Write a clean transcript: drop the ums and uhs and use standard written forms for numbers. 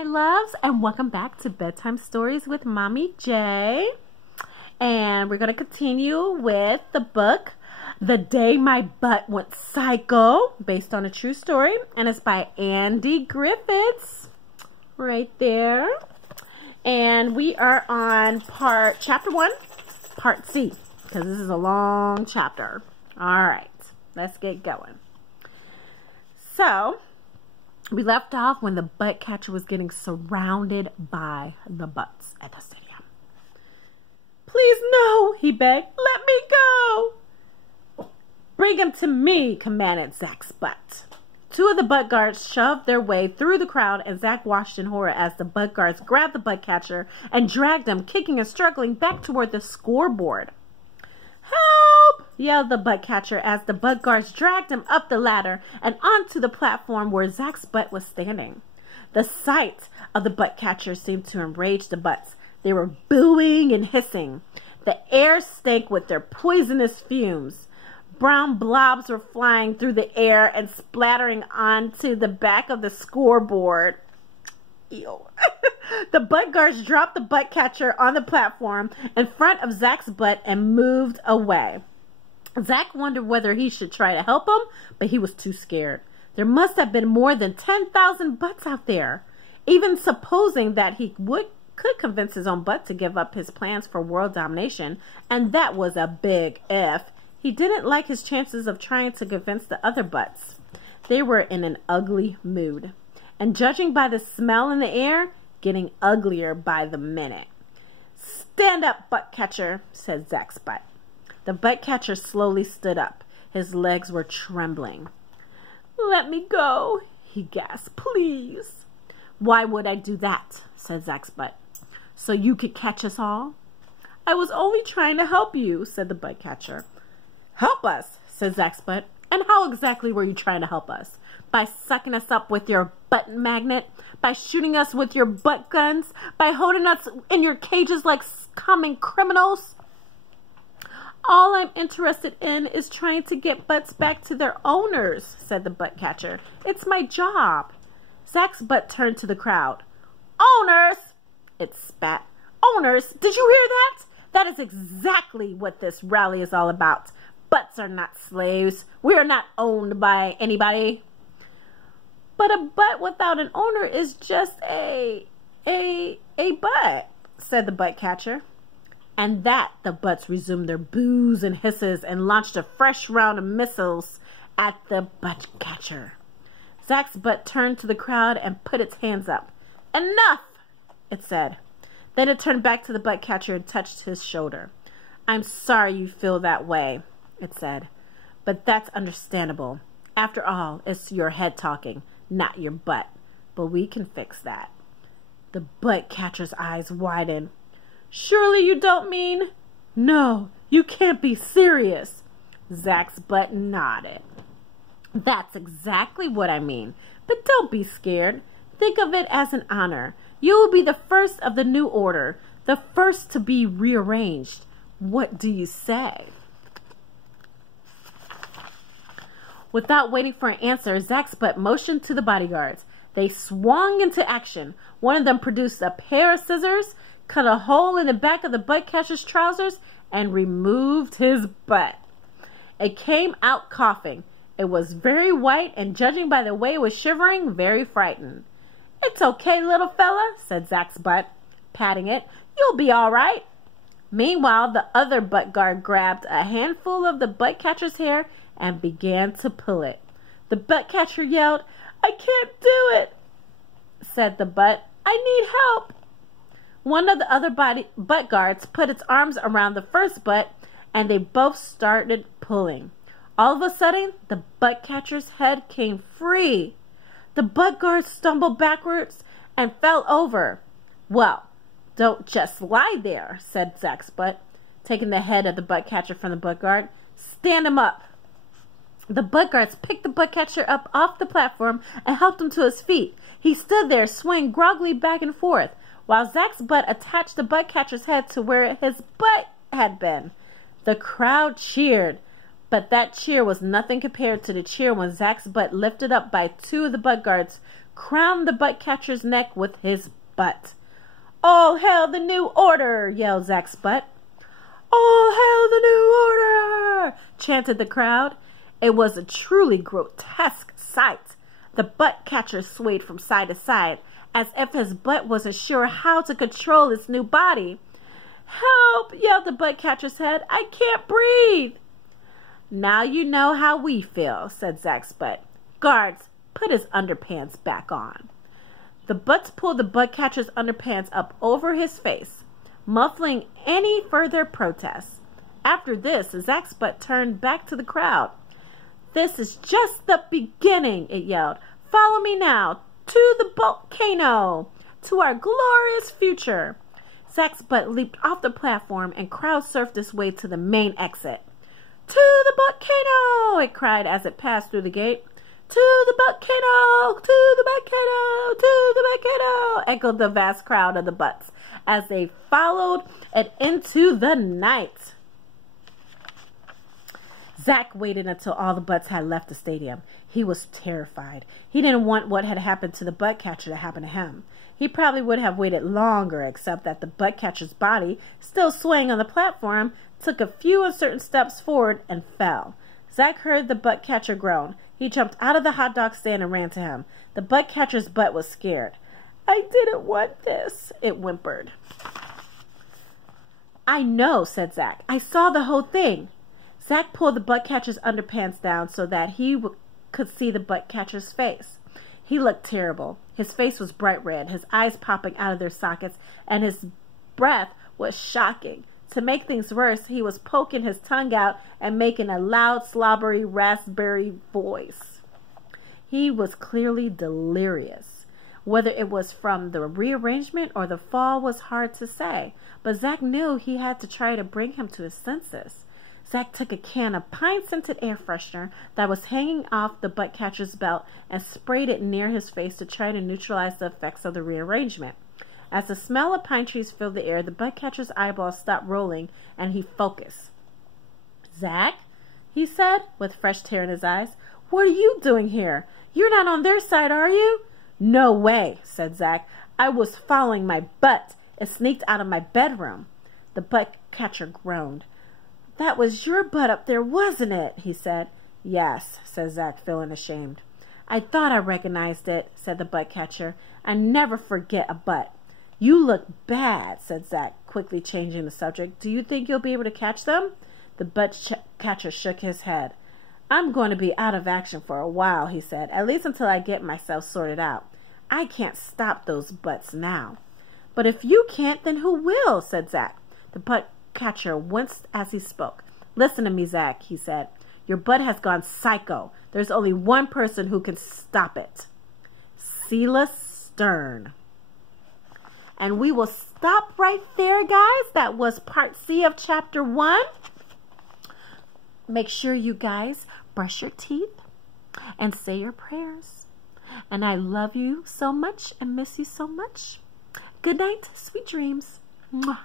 my loves, and welcome back to Bedtime Stories with Mommy J. And we're going to continue with the book, The Day My Butt Went Psycho, based on a true story. And it's by Andy Griffiths, right there. And we are on chapter 1, part C, because this is a long chapter. All right, let's get going. So, we left off when the butt catcher was getting surrounded by the butts at the stadium. "Please, no," he begged. "Let me go." "Bring him to me," commanded Zach's butt. Two of the butt guards shoved their way through the crowd, and Zach watched in horror as the butt guards grabbed the butt catcher and dragged him, kicking and struggling, back toward the scoreboard. "Help!" yelled the butt catcher as the butt guards dragged him up the ladder and onto the platform where Zach's butt was standing. The sight of the butt catcher seemed to enrage the butts. They were booing and hissing. The air stank with their poisonous fumes. Brown blobs were flying through the air and splattering onto the back of the scoreboard. Ew. The butt guards dropped the butt catcher on the platform in front of Zach's butt and moved away. Zach wondered whether he should try to help him, but he was too scared. There must have been more than 10,000 butts out there. Even supposing that he could convince his own butt to give up his plans for world domination, and that was a big if, he didn't like his chances of trying to convince the other butts. They were in an ugly mood, and judging by the smell in the air, getting uglier by the minute. "Stand up, butt catcher," said Zach's butt. The butt catcher slowly stood up. His legs were trembling. "Let me go," he gasped. "Please." "Why would I do that?" said Zach's butt. "So you could catch us all?" "I was only trying to help you," said the butt catcher. "Help us," said Zach's butt. "And how exactly were you trying to help us? By sucking us up with your butt magnet? By shooting us with your butt guns? By holding us in your cages like common criminals?" "All I'm interested in is trying to get butts back to their owners," said the butt catcher. "It's my job." Zach's butt turned to the crowd. "Owners!" it spat. "Owners! Did you hear that? That is exactly what this rally is all about. Butts are not slaves. We are not owned by anybody." "But a butt without an owner is just a butt," said the butt catcher. And that the butts resumed their boos and hisses and launched a fresh round of missiles at the butt catcher. Zach's butt turned to the crowd and put its hands up. "Enough," it said. Then it turned back to the butt catcher and touched his shoulder. "I'm sorry you feel that way," it said, "but that's understandable. After all, it's your head talking, not your butt. But we can fix that." The butt catcher's eyes widened. "Surely you don't mean—" "No, you can't be serious." Zach's butt nodded. "That's exactly what I mean. But don't be scared. Think of it as an honor. You will be the first of the new order, the first to be rearranged. What do you say?" Without waiting for an answer, Zach's butt motioned to the bodyguards. They swung into action. One of them produced a pair of scissors, cut a hole in the back of the butt catcher's trousers, and removed his butt. It came out coughing. It was very white, and judging by the way it was shivering, very frightened. "It's okay, little fella," said Zach's butt, patting it. "You'll be all right." Meanwhile, the other butt guard grabbed a handful of the butt catcher's hair and began to pull it. The butt catcher yelled, "I can't do it," said the butt. "I need help." One of the other butt guards put its arms around the first butt, and they both started pulling. All of a sudden, the butt catcher's head came free. The butt guard stumbled backwards and fell over. "Well, don't just lie there," said Zach's butt, taking the head of the butt catcher from the butt guard. "Stand him up." The butt guards picked the butt catcher up off the platform and helped him to his feet. He stood there, swaying groggily back and forth, while Zach's butt attached the butt catcher's head to where his butt had been. The crowd cheered, but that cheer was nothing compared to the cheer when Zach's butt lifted up by two of the butt guards crowned the butt catcher's neck with his butt. "All hail the new order!" yelled Zach's butt. "All hail the new order!" chanted the crowd. It was a truly grotesque sight. The butt catcher swayed from side to side, as if his butt wasn't sure how to control its new body. "Help!" yelled the butt catcher's head. "I can't breathe." "Now you know how we feel," said Zach's butt. "Guards, put his underpants back on." The butts pulled the butt catcher's underpants up over his face, muffling any further protests. After this, Zach's butt turned back to the crowd. "This is just the beginning," it yelled. "Follow me now to the volcano, to our glorious future." Zach's butt leaped off the platform and crowd surfed its way to the main exit. "To the volcano!" it cried as it passed through the gate. "To the volcano! To the volcano! To the volcano!" echoed the vast crowd of the butts as they followed it into the night. Zach waited until all the butts had left the stadium. He was terrified. He didn't want what had happened to the butt catcher to happen to him. He probably would have waited longer, except that the butt catcher's body, still swaying on the platform, took a few uncertain steps forward and fell. Zach heard the butt catcher groan. He jumped out of the hot dog stand and ran to him. The butt catcher's butt was scared. "I didn't want this," it whimpered. "I know," said Zach. "I saw the whole thing." Zach pulled the butt catcher's underpants down so that he could see the butt catcher's face. He looked terrible. His face was bright red, his eyes popping out of their sockets, and his breath was shocking. To make things worse, he was poking his tongue out and making a loud, slobbery, raspberry voice. He was clearly delirious. Whether it was from the rearrangement or the fall was hard to say, but Zach knew he had to try to bring him to his senses. Zach took a can of pine-scented air freshener that was hanging off the butt catcher's belt and sprayed it near his face to try to neutralize the effects of the rearrangement. As the smell of pine trees filled the air, the butt catcher's eyeballs stopped rolling and he focused. "Zach," he said, with fresh tear in his eyes, "what are you doing here? You're not on their side, are you?" "No way," said Zach. "I was following my butt. It sneaked out of my bedroom." The butt catcher groaned. "That was your butt up there, wasn't it?" he said. "Yes," said Zach, feeling ashamed. "I thought I recognized it," said the butt catcher. "I never forget a butt." "You look bad," said Zach, quickly changing the subject. "Do you think you'll be able to catch them?" The butt catcher shook his head. "I'm going to be out of action for a while," he said, "at least until I get myself sorted out. I can't stop those butts now." "But if you can't, then who will?" said Zach. The butt catcher winced as he spoke. "Listen to me, Zach," he said. "Your butt has gone psycho. There's only one person who can stop it. Silas Stern." And we will stop right there, guys. That was part C of chapter 1. Make sure you guys brush your teeth and say your prayers. And I love you so much and miss you so much. Good night. Sweet dreams. Mwah.